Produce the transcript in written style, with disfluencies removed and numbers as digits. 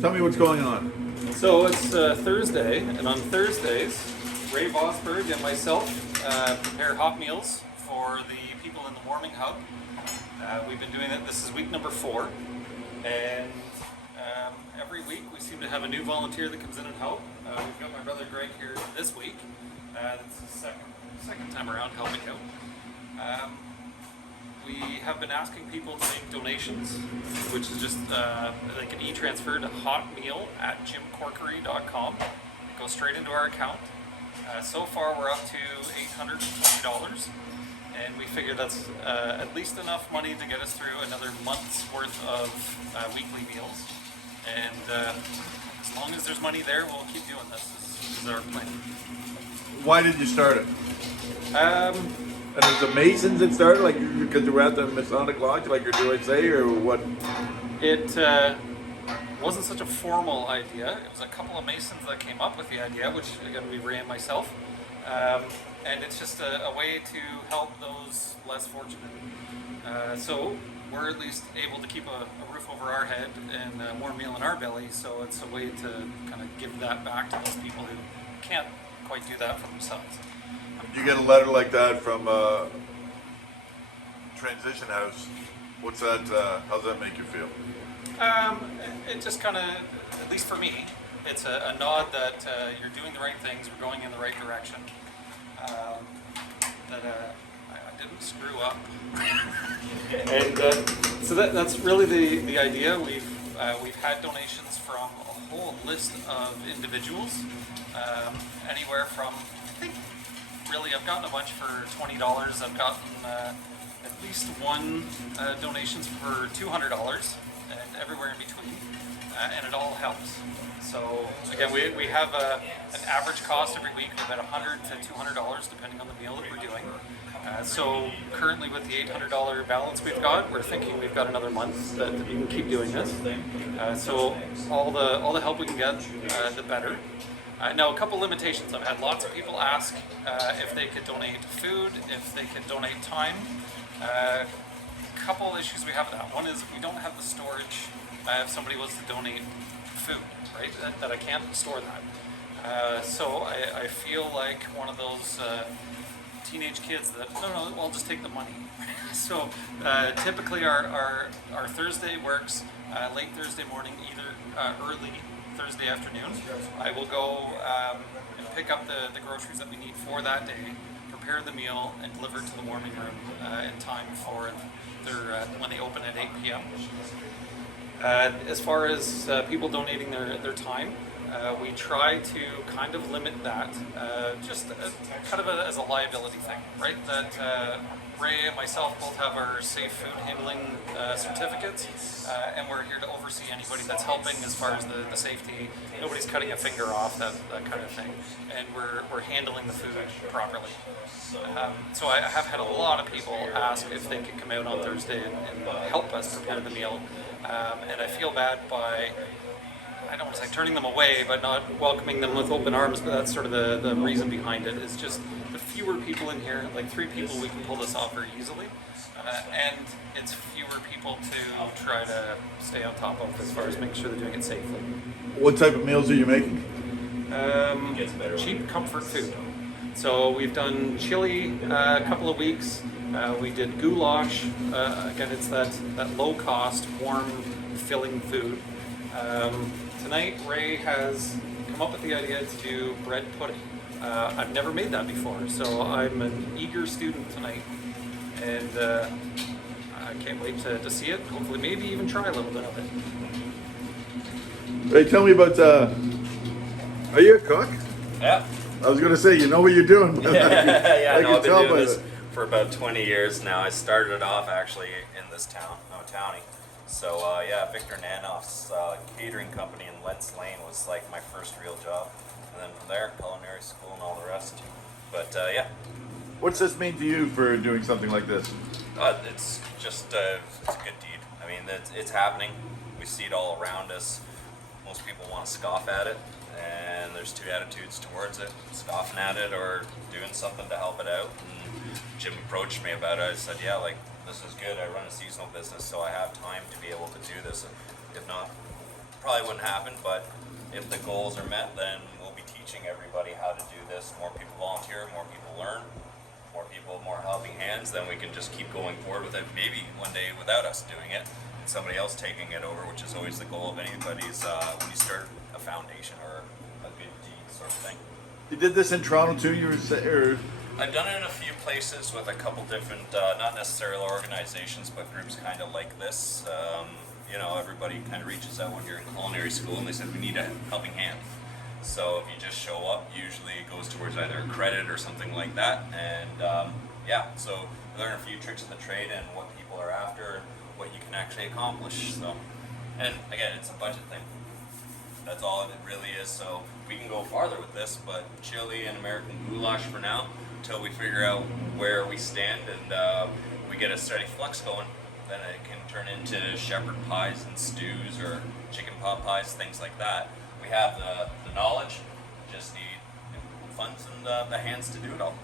Tell me what's going on. So it's Thursday, and on Thursdays, Ray Vosberg and myself prepare hot meals for the people in the warming hub. We've been doing it. This is week number 4, and every week we seem to have a new volunteer that comes in and help. We've got my brother Greg here this week. That's his second time around helping out. We have been asking people to make donations, which is just like an e-transfer to hotmeal@jimcorkery.com. It goes straight into our account. So far we're up to $820, and we figure that's at least enough money to get us through another month's worth of weekly meals. And as long as there's money there, we'll keep doing this. This is our plan. Why did you start it? And it was the Masons that started, like because you were at the Masonic Lodge, like you're doing, say, or what? It wasn't such a formal idea. It was a couple of Masons that came up with the idea, which again we ran myself. And it's just a way to help those less fortunate. So we're at least able to keep a roof over our head and a warm meal in our belly. So it's a way to kind of give that back to those people who can't quite do that for themselves. You get a letter like that from Transition House. What's that? How does that make you feel? It just kind of, at least for me, it's a nod that you're doing the right things, we're going in the right direction, that I didn't screw up. And so that's really the idea. We've had donations from a whole list of individuals, anywhere from, I think, really, I've gotten a bunch for $20. I've gotten at least one donations for $200, and everywhere in between, and it all helps. So again, we have an average cost every week of about $100 to $200, depending on the meal that we're doing. So currently, with the $800 balance we've got, we're thinking we've got another month that we can keep doing this. So all the help we can get, the better. Now, a couple limitations. I've had lots of people ask if they could donate food, if they could donate time. A couple issues we have with that. One is we don't have the storage if somebody wants to donate food, right? That I can't store that. So I feel like one of those teenage kids that, no, I'll just take the money. So typically our Thursday works late Thursday morning, either early Thursday afternoon. I will go and pick up the groceries that we need for that day, prepare the meal, and deliver it to the warming room in time for when they open at 8 p.m. As far as people donating their time, we try to kind of limit that, just kind of as a liability thing, right? That Ray and myself both have our safe food handling certificates, and we're here to oversee anybody that's helping as far as the safety. Nobody's cutting a finger off, that kind of thing, and we're handling the food properly. So I have had a lot of people ask if they could come out on Thursday and help us prepare the meal, and I feel bad by, I don't want to say turning them away, but not welcoming them with open arms. But that's sort of the reason behind it, is just the fewer people in here, like 3 people, we can pull this off very easily. And it's fewer people to try to stay on top of as far as making sure they're doing it safely. What type of meals are you making? Cheap comfort food. So we've done chili a couple of weeks. We did goulash. Again, it's that low cost, warm, filling food. Tonight, Ray has come up with the idea to do bread pudding. I've never made that before, so I'm an eager student tonight, and I can't wait to see it. Hopefully, maybe even try a little bit of it. Ray, tell me about. Are you a cook? Yeah. I was going to say, you know what you're doing. Yeah, I no, can I've been tell doing by this that. for about 20 years now. I started off actually in this town, Townie. So yeah, Victor Nanoff's catering company in Lentz Lane was like my first real job. And then from there, culinary school and all the rest. But yeah. What's this mean to you for doing something like this? It's just, it's a good deed. I mean, it's happening. We see it all around us. Most people want to scoff at it. And there's 2 attitudes towards it, scoffing at it or doing something to help it out. And Jim approached me about it. I said, yeah, like, this is good. I run a seasonal business, so I have time to be able to do this. If not, probably wouldn't happen, but if the goals are met, then we'll be teaching everybody how to do this. More people volunteer, more people learn, more people, more helping hands, then we can just keep going forward with it. Maybe one day without us doing it, and somebody else taking it over, which is always the goal of anybody's when you start a foundation or a good deed sort of thing. You did this in Toronto too. Or I've done it in a few places with a couple different, not necessarily organizations, but groups kind of like this. You know, everybody kind of reaches out when you're in culinary school and they said we need a helping hand. So if you just show up, usually it goes towards either a credit or something like that. And yeah, so learn a few tricks of the trade and what people are after and what you can actually accomplish. So, and again, it's a budget thing. That's all it really is. So we can go farther with this, but chili and American goulash for now, until we figure out where we stand and we get a steady flux going. Then it can turn into shepherd pies and stews or chicken pot pies, things like that. We have the knowledge, just need funds and the hands to do it all.